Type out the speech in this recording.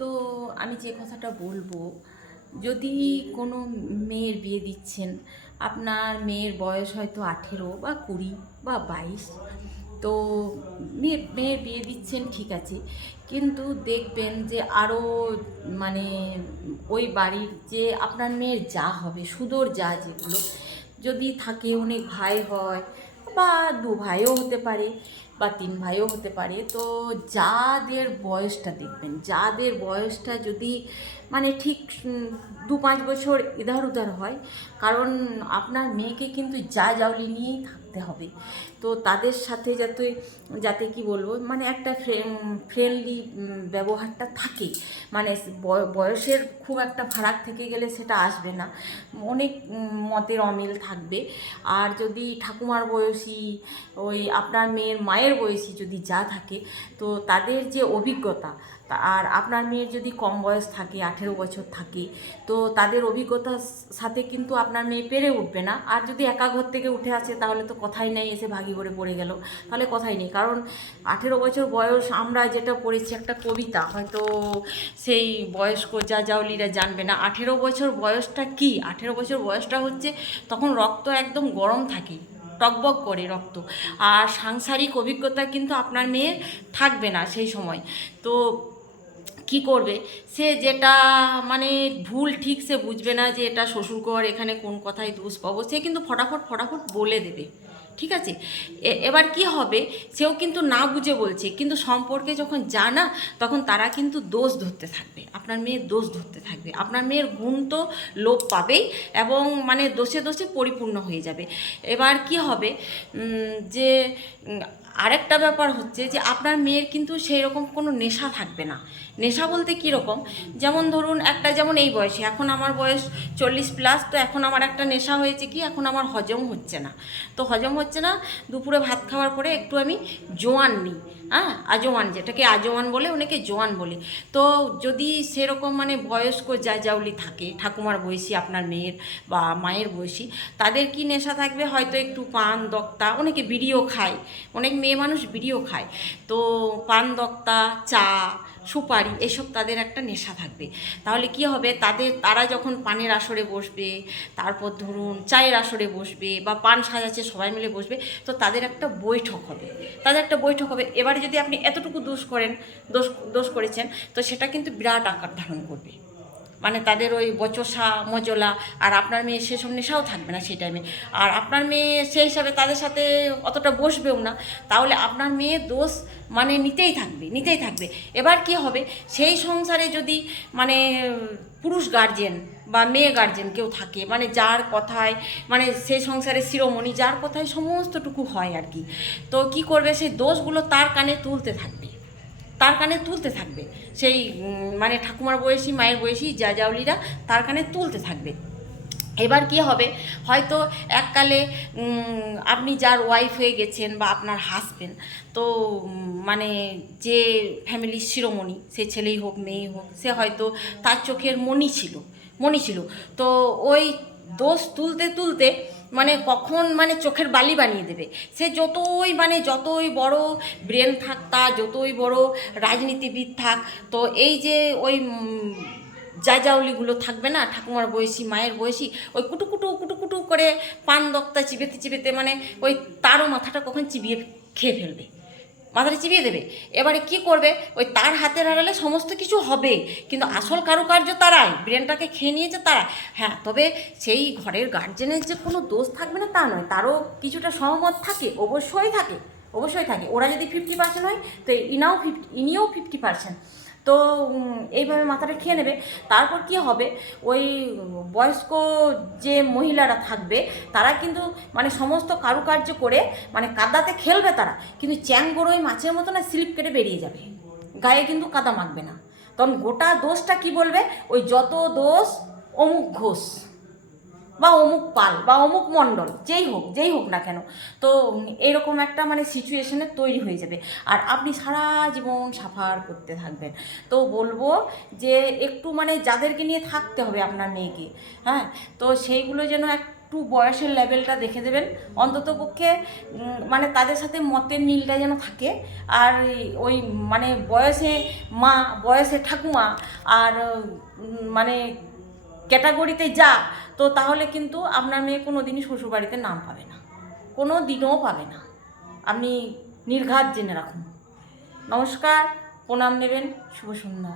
তো আমি যে কথাটা বলবো, যদি কোনো মেয়ের বিয়ে দিচ্ছেন, আপনার মেয়ের বয়স হয়তো 18 বা 20 বা 22, তো মেয়ের বিয়ে দিচ্ছেন, ঠিক আছে, কিন্তু দেখবেন যে আরও মানে ওই বাড়ির যে আপনার মেয়ের যা হবে, সুদর যা যেগুলো যদি থাকে, অনেক ভাই হয় বা 2 ভাইও হতে পারে বা 3 ভাইও হতে পারে, তো যাদের বয়সটা দেখবেন, যাদের বয়সটা যদি মানে ঠিক 2-5 বছর এধার উধার হয়, কারণ আপনার মেয়েকে কিন্তু যা জাউলি নিয়েই থাকতে হবে। তো তাদের সাথে যাতে যাতে কি বলবো, মানে একটা ফ্রেন্ডলি ব্যবহারটা থাকে, মানে বয়সের খুব একটা ফারাক থেকে গেলে সেটা আসবে না, অনেক মতের অমিল থাকবে। আর যদি ঠাকুমার বয়সী, ওই আপনার মেয়ের মায়ের বয়সী যদি যা থাকে, তো তাদের যে অভিজ্ঞতা, আর আপনার মেয়ের যদি কম বয়স থাকে, 18 বছর থাকে, তো তাদের অভিজ্ঞতার সাথে কিন্তু আপনার মেয়ে পেরে উঠবে না। আর যদি একা ঘর থেকে উঠে আসে, তাহলে তো কথাই নেই, এসে ভাগি করে পড়ে গেল, তাহলে কথাই নেই। কারণ 18 বছর বয়স, আমরা যেটা পড়েছি একটা কবিতা, হয়তো সেই বয়স্ক যা জাউলিরা জানবে না। 18 বছর বয়সটা কি? 18 বছর বয়সটা হচ্ছে তখন রক্ত একদম গরম থাকে, টকবক করে রক্ত, আর সাংসারিক অভিজ্ঞতা কিন্তু আপনার মেয়ের থাকবে না সেই সময়। তো কি করবে সে, যেটা মানে ভুল ঠিক সে বুঝবে না যে এটা শ্বশুরঘর, এখানে কোন কথায় দোষ পাবো, সে কিন্তু ফটাফট ফটাফট বলে দেবে, ঠিক আছে। এবার কি হবে, সেও কিন্তু না বুঝে বলছে, কিন্তু সম্পর্কে যখন জানা, তখন তারা কিন্তু দোষ ধরতে থাকবে, আপনার মেয়ের দোষ ধরতে থাকবে, আপনার মেয়ের গুণ তো লোপ পাবেই, এবং মানে দোষে দোষে পরিপূর্ণ হয়ে যাবে। এবার কি হবে, যে আরেকটা ব্যাপার হচ্ছে যে আপনার মেয়ের কিন্তু সেই রকম কোনো নেশা থাকবে না। নেশা বলতে কীরকম, যেমন ধরুন একটা, যেমন এই বয়সে, এখন আমার বয়স 40+, তো এখন আমার একটা নেশা হয়েছে কি, এখন আমার হজম হচ্ছে না। তো হজম হচ্ছে না, দুপুরে ভাত খাওয়ার পরে একটু আমি জোয়ান নিই, হ্যাঁ, আজওয়ান, যেটাকে আজওয়ান বলে, অনেকে জোয়ান বলে। তো যদি সেরকম মানে বয়স্ক যা জাউলি থাকে, ঠাকুমার বয়সী আপনার মেয়ের বা মায়ের বয়সী, তাদের কি নেশা থাকবে, হয়তো একটু পান দক্তা, অনেকে বিড়িও খায়, অনেক মেয়ে মানুষ বিড়িও খায়, তো পান দক্তা, চা, সুপারি, এসব তাদের একটা নেশা থাকবে। তাহলে কি হবে, তারা যখন পানের আসরে বসবে, তারপর ধরুন চায়ের আসরে বসবে, বা পান সাজাচ্ছে সবাই মিলে বসবে, তো তাদের একটা বৈঠক হবে, এবারে যদি আপনি এতটুকু দোষ করেছেন, তো সেটা কিন্তু বিরাট আকার ধারণ করবে, মানে তাদের ওই বচসা মজলা, আর আপনার মেয়ে সেসব নেশাও থাকবে না সেই টাইমে, আর আপনার মেয়ে সেই হিসাবে তাদের সাথে অতটা বসবেও না, তাহলে আপনার মেয়ে দোষ মানে নিতেই থাকবে। এবার কি হবে, সেই সংসারে যদি মানে পুরুষ গার্জেন বা মেয়ে গার্জেন কেউ থাকে, মানে যার কথায়, মানে সেই সংসারের শিরোমণি, যার কথায় সমস্তটুকু হয় আর কি, তো কি করবে, সেই দোষগুলো তার কানে তুলতে থাকবে, সেই মানে ঠাকুমার বয়সী, মায়ের বয়সী যা জাউলিরা তার কানে তুলতে থাকবে। এবার কি হবে, হয়তো এককালে আপনি যার ওয়াইফ হয়ে গেছেন বা আপনার হাজবেন্ড, তো মানে যে ফ্যামিলির শিরোমণি, সে ছেলেই হোক মেয়েই হোক, সে হয়তো তার চোখের মণি ছিল, তো ওই দোষ তুলতে তুলতে মানে কখন মানে চোখের বালি বানিয়ে দেবে। সে যতই বড় ব্রেন থাক, যতই বড় রাজনীতিবিদ থাক, তো এই যে ওই যা জাউলিগুলো থাকবে না, ঠাকুমার বয়সী, মায়ের বয়সী, ওই কুটু করে পান দক্তা চিবেতে মানে ওই তারও মাথাটা কখন মাথাটা চিবিয়ে দেবে। এবারে কি করবে, ওই তার হাতের আড়ালে সমস্ত কিছু হবে, কিন্তু আসল কারুকার্য তারাই, ব্রেনটাকে খেয়ে নিয়েছে তারা। হ্যাঁ, তবে সেই ঘরের গার্জেনের যে কোনো দোষ থাকবে না তা নয়, তারও কিছুটা সহমত থাকে, অবশ্যই থাকে। ওরা যদি 50% হয়, তো ইনিও 50%। তো এইভাবে মাথাটা খেয়ে নেবে। তারপর কি হবে, ওই বয়স্ক যে মহিলারা থাকবে, তারা কিন্তু মানে সমস্ত কারুকার্য করে মানে কাদাতে খেলবে তারা, কিন্তু চ্যাংবড়োই মাছের মতো না স্লিপ কেটে বেরিয়ে যাবে, গায়ে কিন্তু কাদা মাখবে না। তখন গোটা দোষটা কি বলবে, ওই যত দোষ অমুক ঘোষ বা অমুক পাল বা অমুক মণ্ডল, যেই হোক না কেন, তো এরকম একটা মানে সিচুয়েশনে তৈরি হয়ে যাবে, আর আপনি সারা জীবন সাফার করতে থাকবেন। তো বলবো যে একটু মানে যাদেরকে নিয়ে থাকতে হবে আপনার মেয়েকে, হ্যাঁ, তো সেইগুলো যেন একটু বয়সের লেভেলটা দেখে দেবেন, অন্ততপক্ষে মানে তাদের সাথে মতের মিলটা যেন থাকে। আর ওই মানে বয়সে মা, বয়সে ঠাকুমা, আর মানে ক্যাটাগরিতে যা, তো তাহলে কিন্তু আপনার মেয়ে কোনো দিনই শ্বশুরবাড়িতে নাম পাবে না, কোনো দিনও পাবে না। আপনি নির্ঘাত জেনে রাখুন। নমস্কার, প্রণাম নেবেন, শুভ সন্ধ্যা।